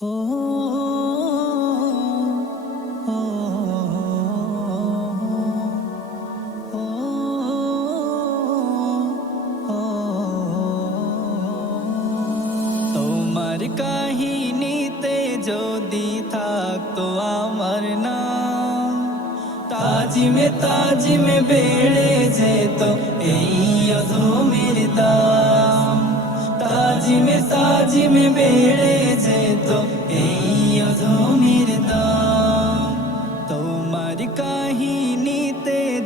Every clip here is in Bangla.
তোমার কাহিনীতে যদি থাকতো আমার নাম, তাজিমে তাজিমে বেড়ে যেত এই অধমের দাম। তাজিমে তাজিমে বেড়ে যেত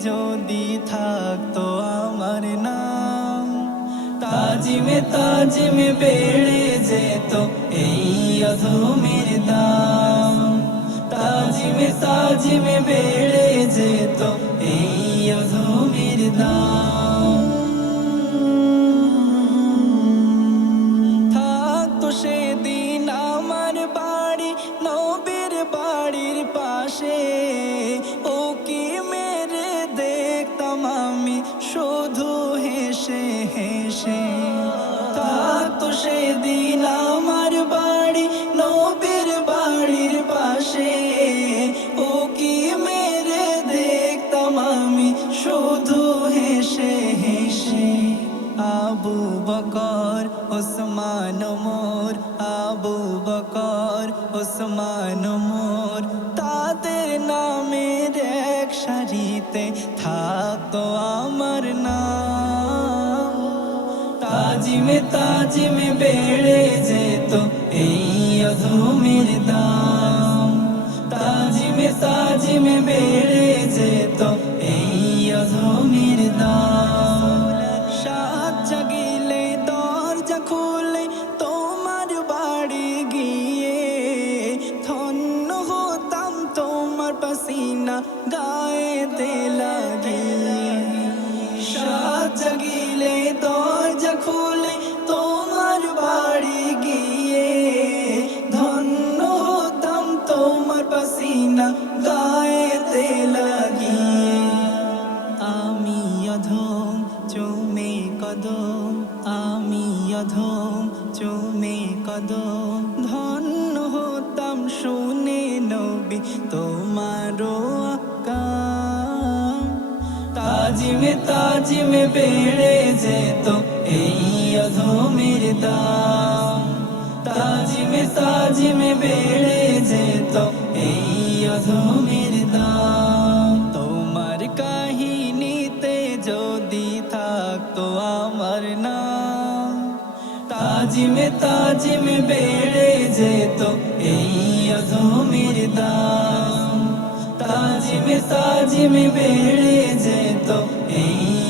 যদি থাকতো আমার নাম, তাজিমে তাজিমে বেড়ে যেত এই অধমের দাম। তাজিমে তাজিমে বেড়ে যেত এই অধমের দাম। থাকতো সেদিন আমার বাড়ি, নবীর বাড়ির পাশে। শুধু হেসে হেসে থাকতো সেদিন আমার বাড়ি, নবীর বাড়ির পাশে। ও কি মেরে দেখতাম আমি শুধু হেসে হেসে। আবু বকর, ওসমান মোর আবু বকর, ওসমান মোর সারিতে থাকতো আমার নাম। তাজিমে তাজিমে বেড়ে যেত এই অধমের দাম। তাজিমে তাজিমে বেড়ে যেত এই অধমের দাম। সাত জাগিলে দরজা খুলে তোমার বাড়ি গিয়ে ধন্য হতাম তোমার পাসিনা গায়েতে লাগিয়ে সাত জাগিলে দরজা খুলে তোমার বাড়ি গিয়ে ধন্য হতাম তোমার পাসিনা গায়েতে লাগিয়ে আমি অধম চুমে কদম আমি অধম চুমে কদম ধন্য হতাম শুনে নবী তোমারও তাজিমে তাজিমে বেড়ে যেত এই অধমের দাম তাজিমে তাজিমে বেড়ে যেত এই অধমের দাম তোমার কাহিনীতে যদি থাকতো আমার নাম তাজিমে তাজিমে বেড়ে যেত এই অধমের দাম তাজিমে তাজিমে বেড়ে যেত এই